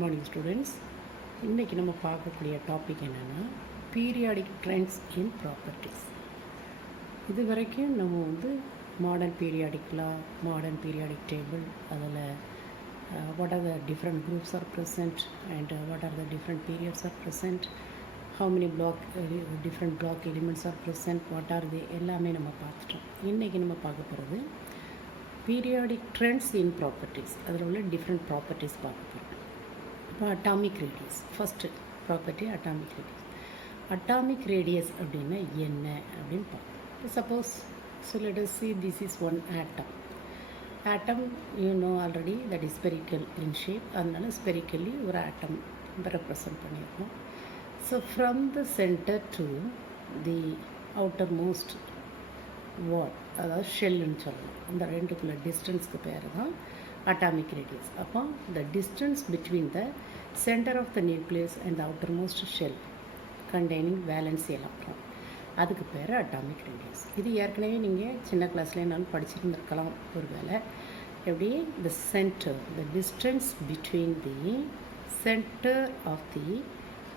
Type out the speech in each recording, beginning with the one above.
Morning students. இன்றைக்கி நம்ம பார்க்கக்கூடிய டாபிக் என்னென்னா பீரியாடிக் ட்ரெண்ட்ஸ் இன் ப்ராப்பர்ட்டிஸ். இது வரைக்கும் நம்ம மாடர்ன் பீரியாடிக் லா, மாடர்ன் பீரியாடிக் டேபிள், அதில் what are the different groups are present and what are the different periods are present, how many different block elements are present, what are they எல்லாமே நம்ம பார்த்துட்டோம். இன்றைக்கி நம்ம பார்க்க போகிறது பீரியாடிக் ட்ரெண்ட்ஸ் இன் properties. அதில் உள்ள டிஃப்ரெண்ட் ப்ராப்பர்ட்டிஸ் பார்க்க போகிறோம். இப்போ atomic radius first property atomic radius. Atomic radius அப்படின்னா என்ன அப்படின்னு பார்ப்போம். Suppose let us see this is one atom. Atom you know already that is spherical in shape. அதனால ஸ்பெரிக்கலி ஒரு ஆட்டம் ரெப்ரசன்ட் பண்ணியிருக்கோம். So from the centre to the outermost wall, அதாவது ஷெல்லுன்னு சொல்லலாம், அந்த ரெண்டுக்குள்ள டிஸ்டன்ஸ்க்கு பேர் தான் அட்டாமிக் ரேடியஸ். அப்போ the distance between the centre of the nucleus and the outermost shell containing valency electron, அதுக்கு பேர் அட்டாமிக் ரேடியஸ். இது ஏற்கனவே நீங்கள் சின்ன கிளாஸ்லேயே நான் படிச்சுருந்துருக்கலாம் ஒரு வேளை. எப்படி the centre, the distance between the centre of the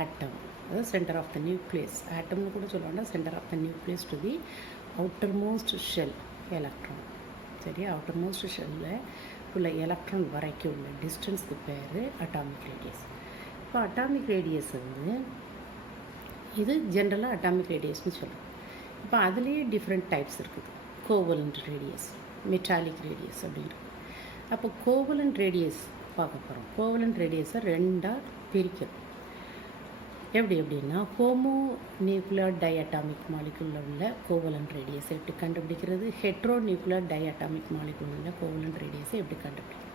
atom, அதாவது சென்டர் ஆஃப் த நியூக்ளியஸ், ஆட்டம்னு கூட சொல்லுவாங்க, centre of the nucleus to the outermost shell electron. சரியா, அவுட்டர் மோஸ்ட் ஷெல்லில் உள்ள எலக்ட்ரான் வரைக்கும் உள்ள டிஸ்டன்ஸ்க்கு பேர் அட்டாமிக் ரேடியஸ். இப்போ அட்டாமிக் ரேடியஸ் இது ஜென்ரலாக அட்டாமிக் ரேடியஸ்னு சொல்கிறோம். இப்போ அதுலேயே டிஃப்ரெண்ட் டைப்ஸ் இருக்குது. கோவலண்ட் ரேடியஸ், மெட்டாலிக் ரேடியஸ் அப்படின்னு. அப்போ கோவலண்ட் ரேடியஸ் பார்க்க போகிறோம். கோவலண்ட் ரேடியஸை ரெண்டாக பிரிக்கிறோம். எப்படின்னா ஹோமோ நியூக்ளியர் டைஅட்டாமிக் மாலிகுலில் உள்ள கோவலண்ட் ரேடியஸை எப்படி கண்டுபிடிக்கிறது, ஹெட்ரோ நியூக்ளியர் டைஅட்டாமிக் மாலிகுலில் உள்ள கோவலண்ட் ரேடியஸை எப்படி கண்டுபிடிக்கிறது.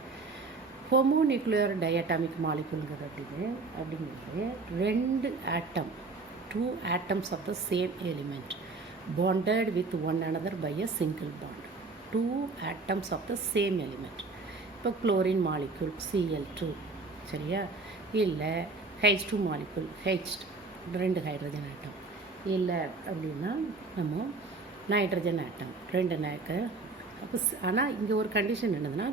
ஹோமோ நியூக்ளியர் டைஅட்டாமிக் மாலிகுல்ங்கிறது அப்படிங்கிறது ரெண்டு ஆட்டம், two atoms of the same element bonded with one another by a single bond. Two atoms of the same element. இப்போ chlorine molecule Cl2, சரியா, இல்லை H2 மாலிகுல் H, ரெண்டு hydrogen atom, இல்லை அப்படின்னா நம்ம nitrogen ஆட்டம் ரெண்டு அப்போ ஆனால் இங்கே ஒரு கண்டிஷன் என்னதுன்னா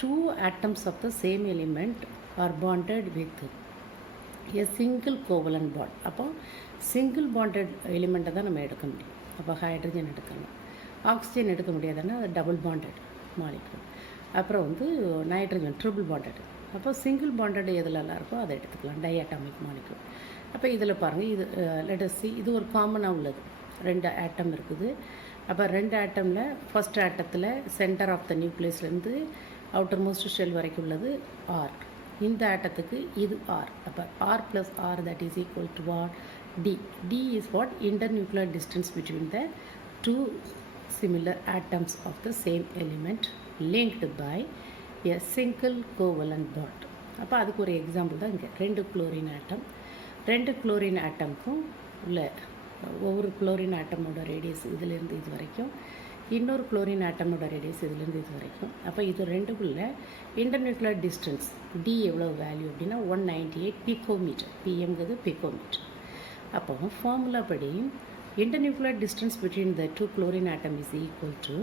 two atoms of the same element are bonded with a single covalent bond. அப்போ சிங்கிள் பாண்டட் எலிமெண்ட்டை தான் நம்ம எடுக்க முடியும். அப்போ ஹைட்ரஜன் எடுக்கணும், ஆக்சிஜன் எடுக்க முடியாதுன்னா டபுள் பாண்டட் மாலிகுல். அப்புறம் நைட்ரஜன் ட்ரிபிள் பாண்டட். அப்போ சிங்கிள் பாண்டட் எதுலலாம் இருக்கோ அதை எடுத்துக்கலாம், டைஅட்டாமிக் மாலிகுல். அப்போ இதில் பாருங்கள், இது லெட்டஸ் இது ஒரு காமனாக உள்ளது. ரெண்டு ஆட்டம் இருக்குது. அப்போ ரெண்டு ஆட்டமில் ஃபஸ்ட் ஆட்டத்தில் சென்டர் ஆஃப் த நியூக்ளியஸ்லேருந்து அவுட்டர் மோஸ்ட் ஷெல் வரைக்கும் உள்ளது ஆர். இந்த ஆட்டத்துக்கு இது ஆர். அப்போ R plus R that is equal to what, D. D is what, internuclear distance between the two similar atoms of the same element linked by a single covalent bond. அப்போ அதுக்கு ஒரு example தான் இங்கே ரெண்டு chlorine ஆட்டம். ரெண்டு chlorine ஆட்டமுக்கும் உள்ள ஒவ்வொரு chlorine ஆட்டமோட radius இதிலேருந்து இது வரைக்கும், இன்னொரு குளோரின் ஆட்டமோட ரேடியஸ் இதுலேருந்து இது வரைக்கும். அப்போ இது ரெண்டுக்குள்ள இன்டர்நியூக்ளியர் டிஸ்டன்ஸ் டி எவ்வளோ வேல்யூ அப்படின்னா 198 பிகோமீட்டர். பிஎம்ங்கிறது பிகோமீட்டர். அப்போ ஃபார்முலா படி internuclear distance between the two chlorine atom is equal to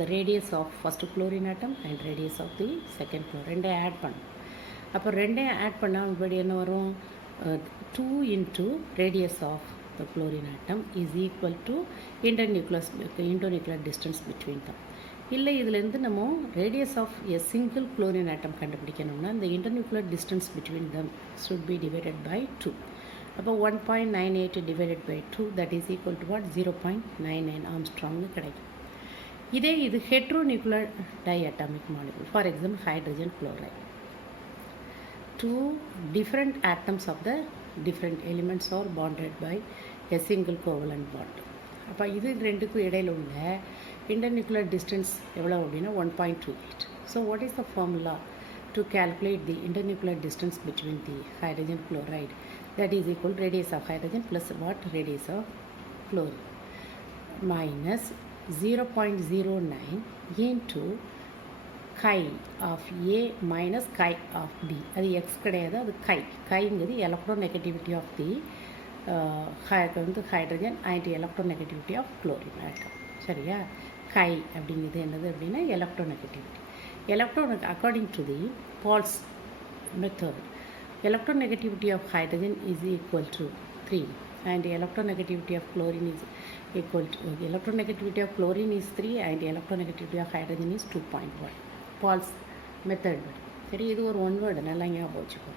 the radius of first chlorine atom and radius of the second chlorine. ரெண்டையும் ஆட் பண்ணும். அப்போ ரெண்டையும் ஆட் பண்ணால் படி என்ன வரும், 2 into radius of the chlorine atom is equal to internuclear distance between them. இல்லை இதிலேருந்து நம்ம radius of a single chlorine atom கண்டுபிடிக்கணும்னா இந்த internuclear distance between them should be divided by 2. அப்போ 1.98 divided by 2 that is equal to what, 0.99 ஆம்ஸ்ட்ராங்னு கிடைக்கும். இதே இது heteronuclear diatomic molecule, for example hydrogen chloride. Two different atoms of the different elements are bonded by a single covalent bond. அப்போ இது ரெண்டுக்கும் இடையில் உள்ள internuclear distance எவ்வளோ அப்படின்னா 1.28. So what is the formula to calculate the internuclear distance between the hydrogen chloride, that is equal to radius of hydrogen plus what, radius of chlorine, minus 0.09 into chi of A minus chi of B. அது x கிடையாது, அது chi. Chiங்கிறது electronegativity of the வந்து hydrogen and electronegativity of chlorine atom. சரியா? Chi அப்படிங்கிறது என்னது அப்படின்னா electronegativity. According to the Paul's method, electronegativity of hydrogen is equal to 3 and electronegativity of chlorine is equal to electronegativity of chlorine is 3 and electronegativity of hydrogen is 2.1. Pauling's method. சரி, இது ஒரு one word நல்லா ஞாபகம் வச்சுக்கோ.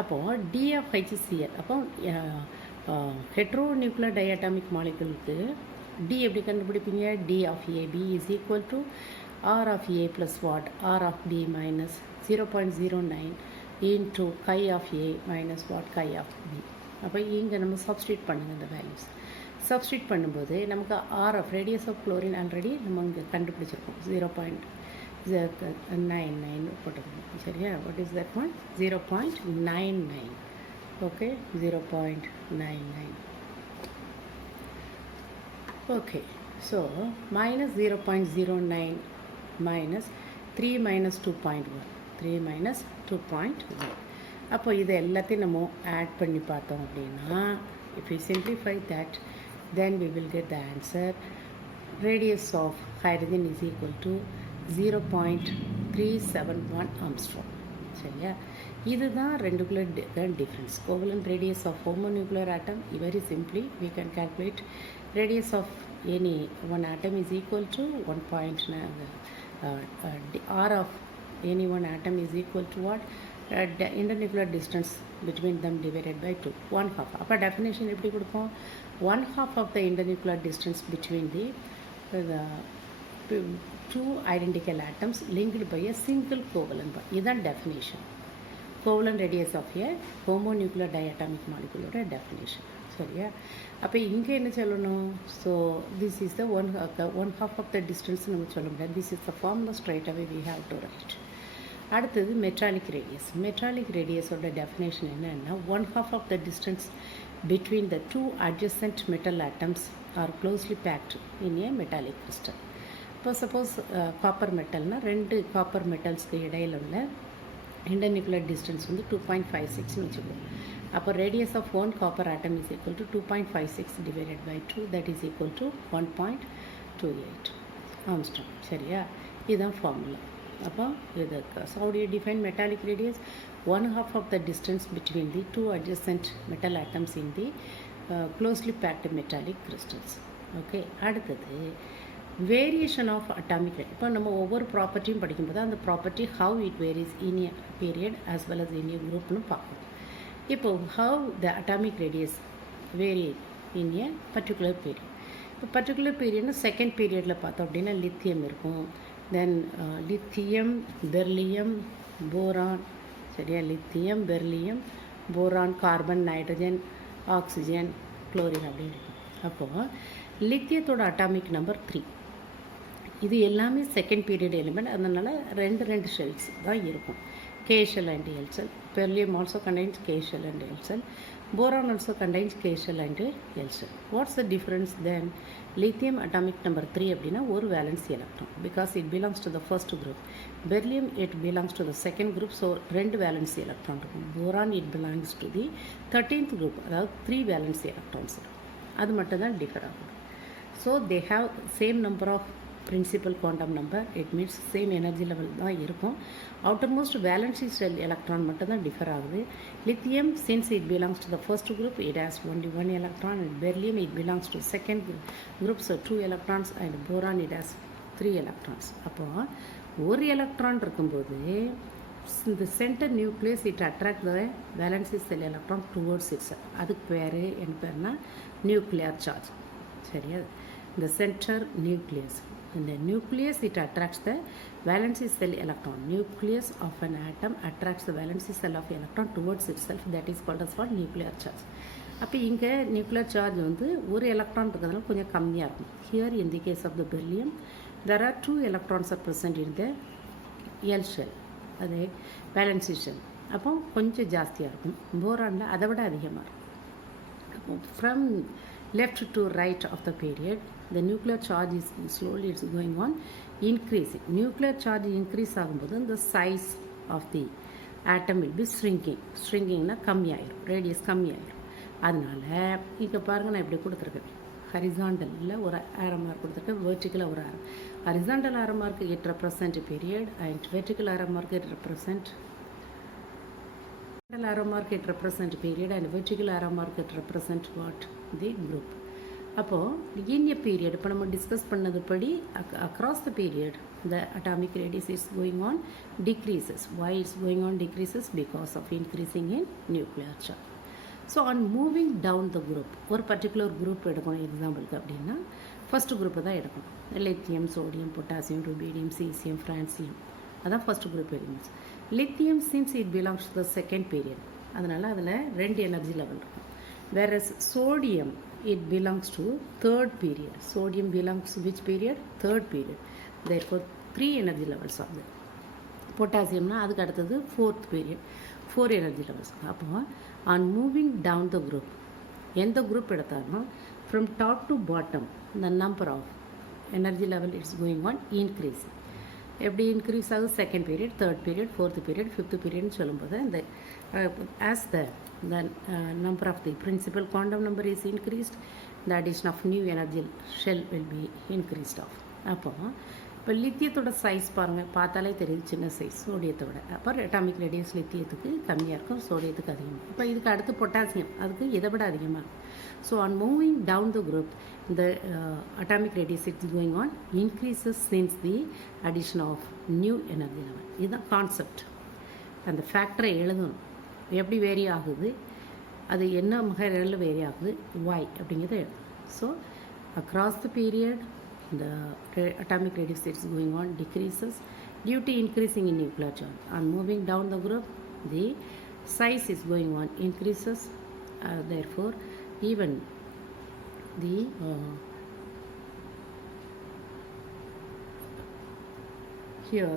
அப்போது DFHCl, அப்போ hetero nuclear diatomic மாலிகுலுக்கு D எப்படி கண்டுபிடிப்பீங்க? D of AB is equal to R of A plus what? R of B minus 0.09 into chi of A minus what? Chi of B. அப்போ இங்கே நம்ம substitute பண்ணுங்கள் இந்த வேல்யூஸ். சப்ஸ்டியூட் பண்ணும்போது நமக்கு r of radius of chlorine already நம்ம இங்கே கண்டுபிடிச்சிருக்கோம். 0.99 போட்டுருக்கோம். சரியா? What is that one? 0.99. Okay, 0.99. Okay, so minus 0.09 minus 3 minus 2.1. 3 minus 2.1. அப்போ இது எல்லாத்தையும் நம்ம ஆட் பண்ணி பார்த்தோம் அப்படின்னா, if we simplify that, then we will get the answer. Radius of hydrogen is equal to 0.371 Armstrong. சரியா? இதுதான் ரெண்டுக்குள்ள difference. Covalent radius of homonuclear atom, very simply we can calculate radius of any one atom is equal to 1. R of any one atom is equal to what? The internuclear distance between them divided by 2, 1/2. அப்போ definition எப்படி கொடுப்போம்? 1/2 of the internuclear distance between the two identical atoms linked by a single covalent bond. இதுதான் definition. Covalent radius of a homonuclear diatomic molecule ஓட definition. சரியா? அப்போ இங்கே என்ன சொல்லணும்? So this is the one half of the distance நம்ம சொல்ல முடியாது. This is the formula straight away we have to write. அடுத்தது மெட்டாலிக் ரேடியஸ். மெட்டாலிக் ரேடியஸோட டெஃபினேஷன் என்னென்னா, 1/2 of the distance between the two adjacent metal atoms are closely packed in a metallic crystal. இப்போ suppose copper மெட்டல்னால் 2 copper மெட்டல்ஸ்க்கு இடையில் உள்ள internuclear distance வந்து 2.56ன்னு வச்சுக்கோம். அப்போ radius of one copper atom is equal to 2.56 divided by 2, that is equal to 1.28 angstrom. சரியா? இதுதான் ஃபார்முலா. அப்போ இதுக்கு how do you define metallic radius? 1/2 of the distance between the two adjacent metal atoms in the closely packed metallic crystals. Okay, அடுத்தது variation of atomic rate. இப்போ நம்ம ஒவ்வொரு ப்ராப்பர்ட்டியும் படிக்கும்போது அந்த property how it varies in a period as well as in a குரூப்னு பார்க்கணும். இப்போ how the atomic radius vary in a particular period. இப்போ பர்டிகுலர் பீரியட்னா செகண்ட் பீரியடில் பார்த்தோம் அப்படின்னா லித்தியம் இருக்கும். Then lithium, beryllium, boron. சரியா? Lithium, beryllium, boron, carbon, nitrogen, oxygen, chlorine அப்படின்னு இருக்கும். அப்போது லித்தியத்தோட அட்டாமிக் நம்பர் 3. இது எல்லாமே செகண்ட் பீரியட் எலிமெண்ட். அதனால் ரெண்டு ஷெல்ஸ் தான் இருக்கும், K shell and L shell. Beryllium also contains K shell and L shell. Boron also contains K shell and L shell. What's the difference then? Lithium atomic number 3 அப்படின்னா ஒரு valency electron, because it belongs to the first group. Beryllium it belongs to the second group, so 2 valency electron இருக்கும். Boron it belongs to the 13th group, அதாவது 3 valency electrons இருக்கும். அது மட்டும் தான் differ ஆகும். So they have same number of principal quantum number, it means same energy level தான் இருக்கும். outermost valency cell electron மட்டும் தான் differ ஆகுது. lithium since it belongs to the first group, it has only 1 electron, and beryllium it belongs to second group, so 2 electrons, and boron it has 3 electrons. அப்போ ஒரு electron இருக்கும்போது இந்த centre nucleus it attract the valency sell electron towards it's. அதுக்கு பேர் என்ன பேர்னா nuclear charge. சரியா? இந்த centre nucleus, in the nucleus it attracts the valency cell electron. Nucleus of an atom attracts the valency cell of electron towards itself, that is called as what? Nuclear charge. அப்போ இங்கே nuclear charge வந்து ஒரு electron இருக்கிறதுனால கொஞ்சம் கம்மியாக இருக்கும். Here in the case of the beryllium there are 2 electrons are present in the L shell, அது valency shell. அப்போ கொஞ்சம் ஜாஸ்தியாக இருக்கும். போரானில் அதை விட அதிகமாக இருக்கும். From left to right of the period, the nuclear charge is slowly it's going on increasing. Nuclear charge increase ஆகும்போது the size of the atom will be shrinking. Shrinkingனா கம்மியாயிரும், ரேடியஸ் கம்மியாயிரும். அதனால் இங்கே பாருங்கள், நான் இப்படி கொடுத்துருக்கேன். ஹரிசாண்டலில் ஒரு ஆரோ மார்க் கொடுத்துருக்கேன், வெர்டிக்கலில் ஒரு arrow. Horizontal arrow mark it represent period and vertical arrow mark it represent arrow mark it represent period and vertical arrow mark it represent what? The group. அப்போது in a period இப்போ நம்ம discuss பண்ணதுபடி across the period the atomic radius is going on decreases. Why it's going on decreases? Because of increasing in nuclear charge. So on moving down the group, ஒரு particular group எடுக்கணும் எக்ஸாம்பிளுக்கு அப்படின்னா first குரூப்பை தான் எடுக்கணும். Lithium, sodium, potassium, rubidium, caesium, francium, அதான் first group elements. Lithium since it belongs to the second period, அதனால் அதில் 2 எனர்ஜி லெவல் இருக்கும். Whereas sodium it belongs to third period. Sodium belongs to which period? Third period. Therefore 3 energy levels ஆகுது. பொட்டாசியம்னா அதுக்கு அடுத்தது 4th period, 4 energy levels. அப்போ on moving down the group, எந்த group எடுத்தாலும் from top to bottom the number of energy level it's going on increase. எப்படி increase ஆகுது? Second period, third period, 4th period, 5th பீரியட்னு சொல்லும்போது இந்த as the number of the principal quantum number is increased, the addition of new energy shell will be increased of. அப்போ இப்போ லித்தியத்தோட size பாருங்கள், பார்த்தாலே தெரியுது சின்ன சைஸ் சோடியத்தை விட. அப்போ அட்டாமிக் ரேடியஸ் லித்தியத்துக்கு கம்மியாக இருக்கும், சோடியத்துக்கு அதிகமாக. இப்போ இதுக்கு அடுத்து பொட்டாசியம், அதுக்கு இதை விட அதிகமாக இருக்கும். So on moving down the group the atomic radius is going on increases since the addition of new energy level. இதுதான் கான்செப்ட். அந்த ஃபேக்டரை எழுதணும், எப்படி வேரி ஆகுது, அது என்ன மெட்டீரியலில் வேரி ஆகுது, ஒய் அப்படிங்கிறத எழுதணும். So across the period the atomic radius is going on decreases due to increasing in nuclear charge. On moving down the group the size is going on increases, therefore even the here